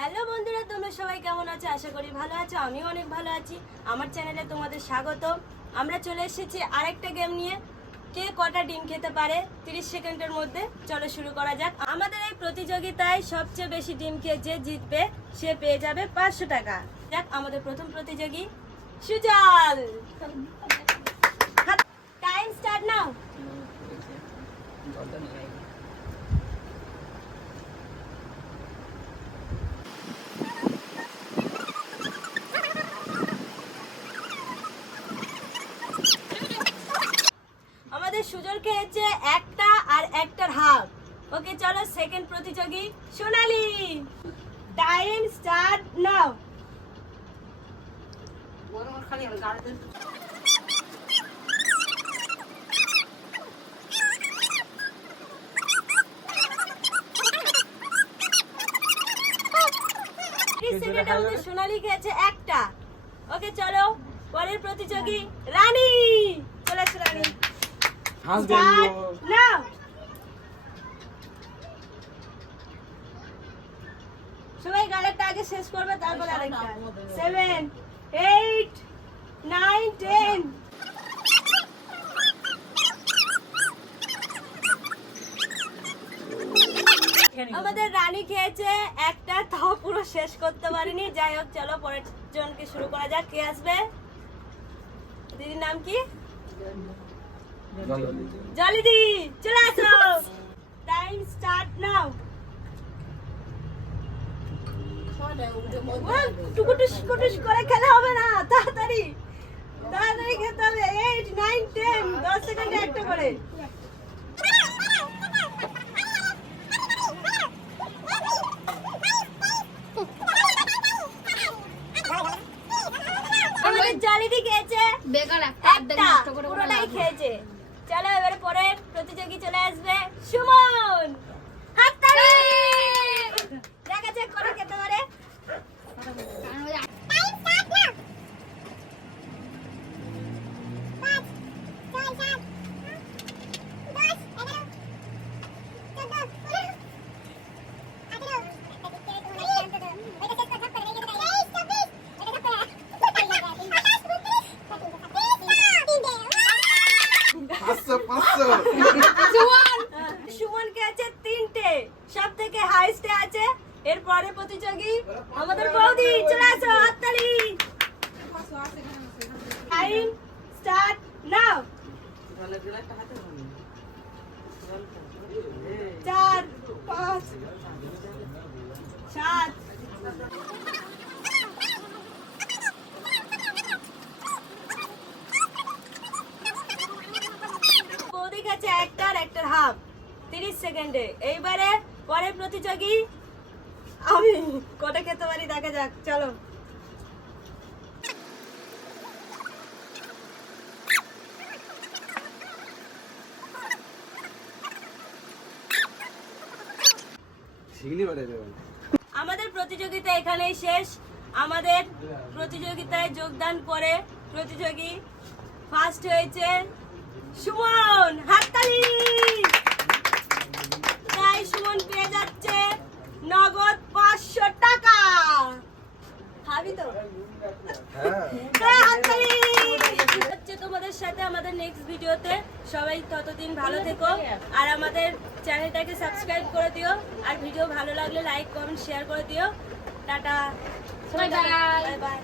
Hello বন্ধুরা, তোমরা সবাই কেমন আছো? আশা করি ভালো আছো। আমিও অনেক ভালো আছি। আমার চ্যানেলে তোমাদের স্বাগত। আমরা চলে এসেছি আরেকটা গেম নিয়ে। কে কটা ডিম খেতে পারে 30 সেকেন্ডের মধ্যে। চলো শুরু করা যাক। আমাদের এই প্রতিযোগিতায় সবচেয়ে বেশি ডিম খেয়ে যে জিতবে সে পেয়ে যাবে 500 টাকা। যাক, আমাদের প্রথম প্রতিযোগী সুজল। Time start now. আমাদের সুজল খেয়েছে একটা আর একটার হাফ। ওকে, চলো সেকেন্ড প্রতিযোগী সোনালি। Time start now. সোনালি খেয়েছে একটা। ওকে, চলো পরের প্রতিযোগী রানী। চলে আসো রানী। নাও। সবাই গালেরটা আগে শেষ করবে, তারপর আরেকটা। 7, 8, 9, 10। আমাদের রানী খেয়েছে একটা, তাও পুরো শেষ করতে পারিনি। যাই হোক, চলো পরের জনকে শুরু করা যাক। কে আসবে? দিদির নাম কি? জলিদি। চলে আসো। Time start now. টুকুটুস কুটুস করে খেলা হবে না, তাড়াতাড়ি তাড়াতাড়ি খেতে হবে। 8, 9, 10, 10 সেকেন্ডে একটা করে। জলিদি খেয়েছে একটা, পুরোটাই খেয়েছে। চলো এবারে পরের প্রতিযোগী চলে আসবে সুমন। হাততালি। দেখা যাক কটা খেতে পারে। সুমন খেয়েছে 3টে, সব থেকে হাইস্টে আছে। এরপরে প্রতিযোগী আমাদের বৌদি। চলে আসো, হাততালি। Time start now. 4, 5, 7। বৌদি কাছে একটার হাফ 30 সেকেন্ডে। এইবারে পরের প্রতিযোগী আমি। কটা খেতে পারি দেখা যাক। চলো। আমাদের প্রতিযোগিতা এখানেই শেষ। আমাদের প্রতিযোগিতায় যোগদান করে প্রতিযোগী ফার্স্ট হয়েছে সুমন। হাততালি। তাই সুমন পেয়ে যাচ্ছে নগদ 500 টাকা। খাবি তো? হ্যাঁ, হাততালি। হচ্ছে তোমাদের সাথে আমাদের নেক্সট ভিডিওতে। সবাই ততদিন ভালো থেকো আর আমাদের চ্যানেলটাকে সাবস্ক্রাইব করে দিও। আর ভিডিও ভালো লাগলে লাইক কমেন্ট শেয়ার করে দিও। Tata, bye bye.